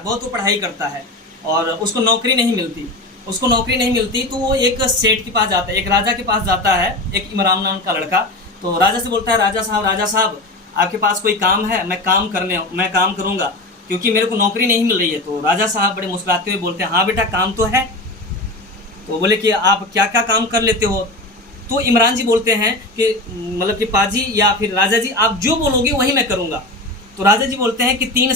बहुत वो पढ़ाई करता है और उसको नौकरी नहीं मिलती। तो वो एक सेठ के पास जाता है, एक राजा के पास जाता है, एक इमरान नाम का लड़का। तो राजा से बोलता है, राजा साहब आपके पास कोई काम है? मैं काम करूंगा क्योंकि मेरे को नौकरी नहीं मिल रही है। तो राजा साहब बड़े मुस्कुराते हुए बोलते हैं, हाँ बेटा काम तो है। तो बोले कि आप क्या क्या काम कर लेते हो? तो इमरान जी बोलते हैं कि मतलब कि पाजी या फिर राजा जी आप जो बोलोगे वही मैं करूंगा। तो राजा जी बोलते हैं कि तीन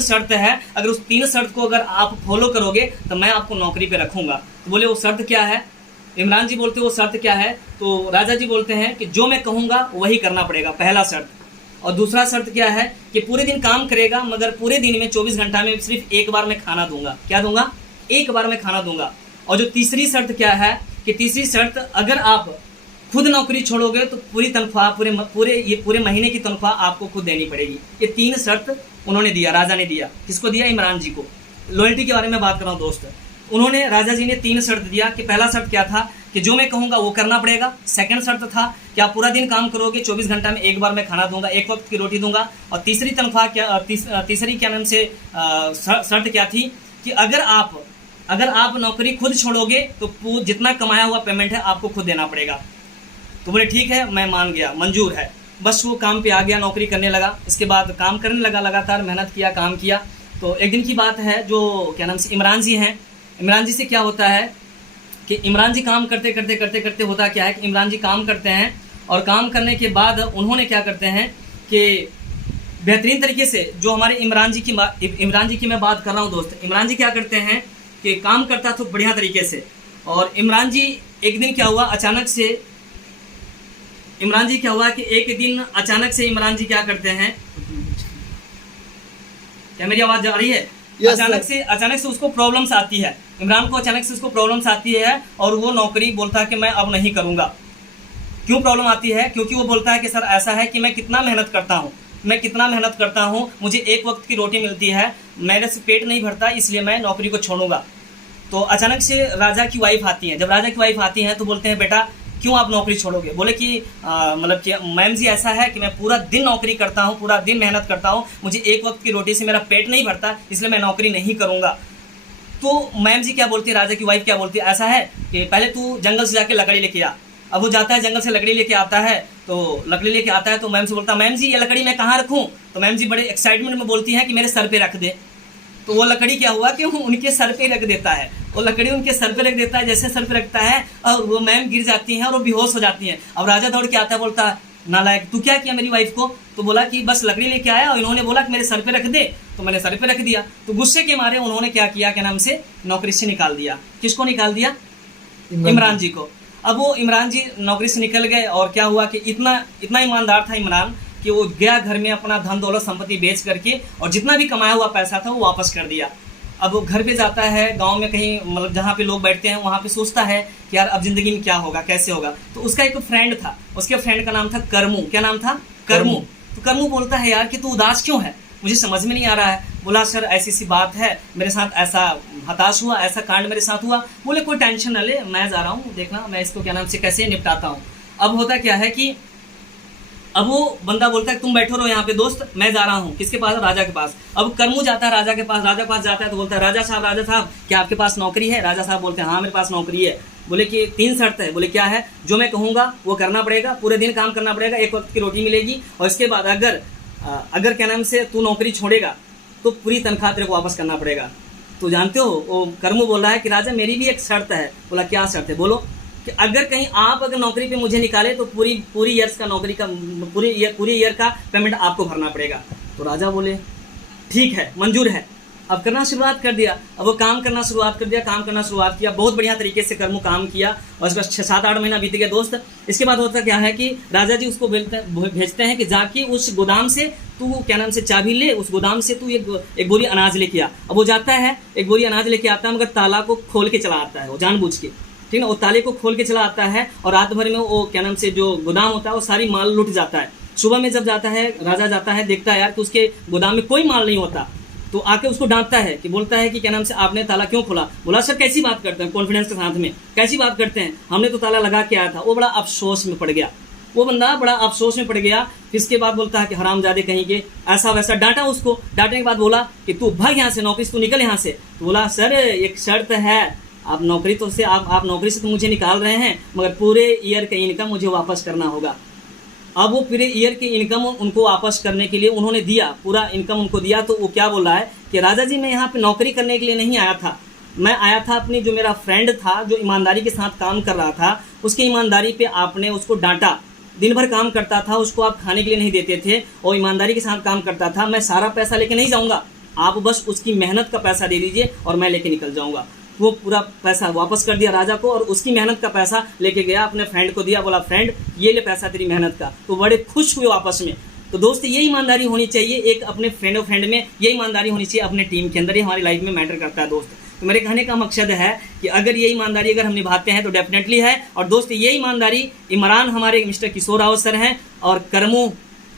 शर्त है, अगर उस 3 शर्त को अगर आप फॉलो करोगे तो मैं आपको नौकरी पे रखूंगा। तो बोले वो शर्त क्या है? इमरान जी बोलते वो शर्त क्या है? तो राजा जी बोलते हैं कि जो मैं कहूँगा वही करना पड़ेगा, पहला शर्त। और दूसरा शर्त क्या है कि पूरे दिन काम करेगा मगर पूरे दिन में 24 घंटा में सिर्फ एक बार मैं खाना दूंगा। क्या दूंगा? एक बार मैं खाना दूंगा। और जो तीसरी शर्त क्या है कि तीसरी शर्त, अगर आप खुद नौकरी छोड़ोगे तो पूरी तनख्वाह पूरे महीने की तनख्वाह आपको खुद देनी पड़ेगी। ये 3 शर्त उन्होंने दिया, राजा ने दिया। किसको दिया? इमरान जी को। लॉयल्टी के बारे में बात कर रहा हूँ दोस्त। उन्होंने, राजा जी ने 3 शर्त दिया कि पहला शर्त क्या था कि जो मैं कहूँगा वो करना पड़ेगा। सेकंड शर्त था कि आप पूरा दिन काम करोगे, 24 घंटा में एक बार मैं खाना दूंगा, एक वक्त की रोटी दूंगा। और तीसरी तनख्वाह क्या, तीसरी क्या नाम से शर्त क्या थी कि अगर आप नौकरी खुद छोड़ोगे तो जितना कमाया हुआ पेमेंट है आपको खुद देना पड़ेगा। तो बोले ठीक है, मैं मान गया, मंजूर है। बस वो काम पे आ गया, नौकरी करने लगा। इसके बाद काम करने लगा, लगातार मेहनत किया, काम किया। तो एक दिन की बात है, जो क्या नाम से इमरान जी हैं, इमरान जी से क्या होता है कि इमरान जी काम करते होता क्या है कि इमरान जी काम करते हैं और काम करने के बाद उन्होंने क्या करते हैं कि बेहतरीन तरीके से, जो हमारे इमरान जी की मैं बात कर रहा हूँ दोस्त, इमरान जी क्या करते हैं कि काम करता तो बढ़िया तरीके से। और इमरान जी एक दिन क्या हुआ, अचानक से इमरान जी इमरान जी क्या करते हैं, क्या मेरी आवाज़ जा रही है? Yes, अचानक से उसको प्रॉब्लम्स आती है, इमरान को अचानक से उसको प्रॉब्लम्स आती है और वो नौकरी बोलता है कि मैं अब नहीं करूँगा। क्यों प्रॉब्लम आती है? क्योंकि वो बोलता है कि सर ऐसा है कि मैं कितना मेहनत करता हूँ, मुझे एक वक्त की रोटी मिलती है, मेरे से पेट नहीं भरता, इसलिए मैं नौकरी को छोड़ूंगा। तो अचानक से राजा की वाइफ आती हैं। जब राजा की वाइफ आती हैं तो बोलते हैं, बेटा क्यों आप नौकरी छोड़ोगे? बोले कि मतलब कि मैम जी ऐसा है कि मैं पूरा दिन नौकरी करता हूँ, पूरा दिन मेहनत करता हूँ, मुझे एक वक्त की रोटी से मेरा पेट नहीं भरता, इसलिए मैं नौकरी नहीं करूँगा। तो मैम जी क्या बोलती है, राजा की वाइफ क्या बोलती है, ऐसा है कि पहले तू जंगल से जाके लकड़ी लेके आ। अब वो जाता है, जंगल से लकड़ी लेके आता है। तो मैम से बोलता है, मैम जी ये लकड़ी मैं कहाँ रखूँ? तो मैम जी बड़े एक्साइटमेंट में बोलती हैं कि मेरे सर पे रख दे। तो वो लकड़ी क्या हुआ कि वो उनके सर पे रख देता है, वो लकड़ी उनके सर पे रख देता है। जैसे सर पे रखता है और वो मैम गिर जाती हैं और वो बेहोश हो जाती हैं। अब राजा दौड़ के आता है, बोलता है, नालायक तू क्या किया मेरी वाइफ को? तो बोला कि बस लकड़ी लेके आया और इन्होंने बोला कि मेरे सर पे रख दे, तो मैंने सर पे रख दिया। तो गुस्से के मारे उन्होंने क्या किया, क्या नाम से नौकरी से निकाल दिया। किसको निकाल दिया? इमरान जी को। अब वो इमरान जी नौकरी से निकल गए और क्या हुआ कि इतना ईमानदार था इमरान कि वो गया घर में अपना धन दौलत संपत्ति बेच करके और जितना भी कमाया हुआ पैसा था वो वापस कर दिया। अब वो घर पे जाता है, गांव में कहीं मतलब जहाँ पे लोग बैठते हैं वहाँ पे सोचता है कि यार अब जिंदगी में क्या होगा, कैसे होगा। तो उसका एक फ्रेंड था, उसके फ्रेंड का नाम था करमू। क्या नाम था? करमू। तो करमू बोलता है, यार कि तू उदास क्यों है, मुझे समझ में नहीं आ रहा है। बोला सर ऐसी सी बात है, मेरे साथ ऐसा हताश हुआ, ऐसा कांड मेरे साथ हुआ। बोले कोई टेंशन न ले, मैं जा रहा हूँ, देखना मैं इसको क्या नाम से कैसे निपटाता हूँ। अब होता क्या है कि अब वो बंदा बोलता है तुम बैठो रहो यहाँ पे दोस्त, मैं जा रहा हूँ। किसके पास? राजा के पास। अब करमू जाता है राजा के पास जाता है तो बोलता है, राजा साहब क्या आपके पास नौकरी है? राजा साहब बोलते हैं, हाँ मेरे पास नौकरी है। बोले कि 3 शर्त है। बोले क्या है? जो मैं कहूँगा वो करना पड़ेगा, पूरे दिन काम करना पड़ेगा, एक वक्त की रोटी मिलेगी, और इसके बाद अगर क्या नाम से तू नौकरी छोड़ेगा तो पूरी तनख्वाह तेरे को वापस करना पड़ेगा। तो जानते हो वो करमू बोल रहा है कि राजा मेरी भी एक शर्त है। बोला क्या शर्त है? बोलो। कि अगर नौकरी पे मुझे निकाले तो पूरी ईयर्स का नौकरी का पूरी ईयर का पेमेंट आपको भरना पड़ेगा। तो राजा बोले ठीक है, मंजूर है। अब करना शुरुआत कर दिया। अब वो काम करना शुरुआत किया, बहुत बढ़िया तरीके से करमू काम किया। और उसका 6-7-8 महीना बीत गया दोस्त। इसके बाद होता क्या है कि राजा जी उसको भेजते हैं कि जाके उस गोदाम से तू क्या नाम से चाबी ले, उस गोदाम से तू एक बोरी अनाज लेके आ। अब वो जाता है, एक बोरी अनाज लेके आता है, मगर ताला को खोल के चला आता है वो जानबूझ के, ठीक है। वो ताले को खोल के चला आता है और रात भर में वो क्या नाम से जो गोदाम होता है वो सारी माल लुट जाता है। सुबह में जब जाता है, राजा जाता है, देखता है यार कि उसके गोदाम में कोई माल नहीं होता। तो आके उसको डांटता है कि बोलता है कि क्या नाम से आपने ताला क्यों खोला? बोला सर कैसी बात करते हैं, कॉन्फिडेंस के साथ में कैसी बात करते हैं, हमने तो ताला लगा के आया था। वो बड़ा अफसोस में पड़ गया। वो बंदा बड़ा अफसोस में पड़ गया। फिर इसके बाद बोलता है कि हरामजादे कहीं के, ऐसा वैसा डांटा उसको। डांटने के बाद बोला कि तू भाग यहाँ से, नौकरी से तू निकल यहाँ से। तो बोला सर एक शर्त है, आप नौकरी तो से आप नौकरी से तो मुझे निकाल रहे हैं, मगर पूरे ईयर का इनकम मुझे वापस करना होगा। अब वो पूरे ईयर की इनकम उनको वापस करने के लिए उन्होंने दिया, पूरा इनकम उनको दिया। तो वो क्या बोल रहा है कि राजा जी मैं यहाँ पे नौकरी करने के लिए नहीं आया था, मैं आया था अपनी जो मेरा फ्रेंड था जो ईमानदारी के साथ काम कर रहा था, उसकी ईमानदारी पे आपने उसको डांटा। दिन भर काम करता था, उसको आप खाने के लिए नहीं देते थे और ईमानदारी के साथ काम करता था। मैं सारा पैसा लेके नहीं जाऊँगा, आप बस उसकी मेहनत का पैसा दे दीजिए और मैं लेके निकल जाऊँगा। वो पूरा पैसा वापस कर दिया राजा को और उसकी मेहनत का पैसा लेके गया, अपने फ्रेंड को दिया, बोला फ्रेंड ये ले पैसा तेरी मेहनत का। तो बड़े खुश हुए आपस में। तो दोस्त ये ईमानदारी होनी चाहिए एक अपने फ्रेंड में, ये ईमानदारी होनी चाहिए अपने टीम के अंदर, ये हमारी लाइफ में मैटर करता है दोस्त। तो मेरे कहने का मकसद है कि अगर ये ईमानदारी अगर हम निभाते हैं तो डेफिनेटली है। और दोस्त ये ईमानदारी इमरान हमारे मिस्टर किशोर रावत सर हैं और करमू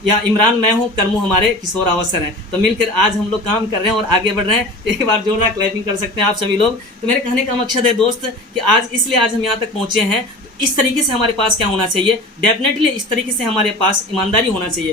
या इमरान मैं हूँ, करमू हमारे किशोर रावत सर हैं। तो मिलकर आज हम लोग काम कर रहे हैं और आगे बढ़ रहे हैं। एक बार जोरदार क्लैपिंग कर सकते हैं आप सभी लोग। तो मेरे कहने का मकसद है दोस्त कि आज हम यहाँ तक पहुँचे हैं। तो इस तरीके से हमारे पास क्या होना चाहिए, डेफिनेटली इस तरीके से हमारे पास ईमानदारी होना चाहिए।